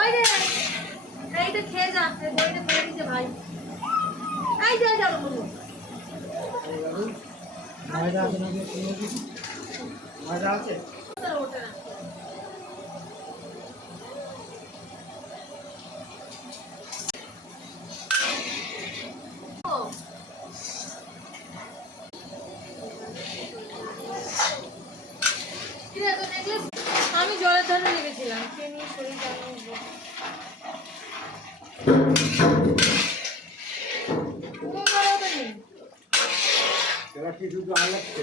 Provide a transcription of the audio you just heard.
ওই রে এইটা খেয়ে যা এই বইটা ফেলে দিতে ভাই এই যা যা বলবো ময়দা আছে নাকি ময়দা আছে ওটা না আমি জলের ধারে লেগেছিলাম কে নিয়ে শরীর কি শুধু আলাদা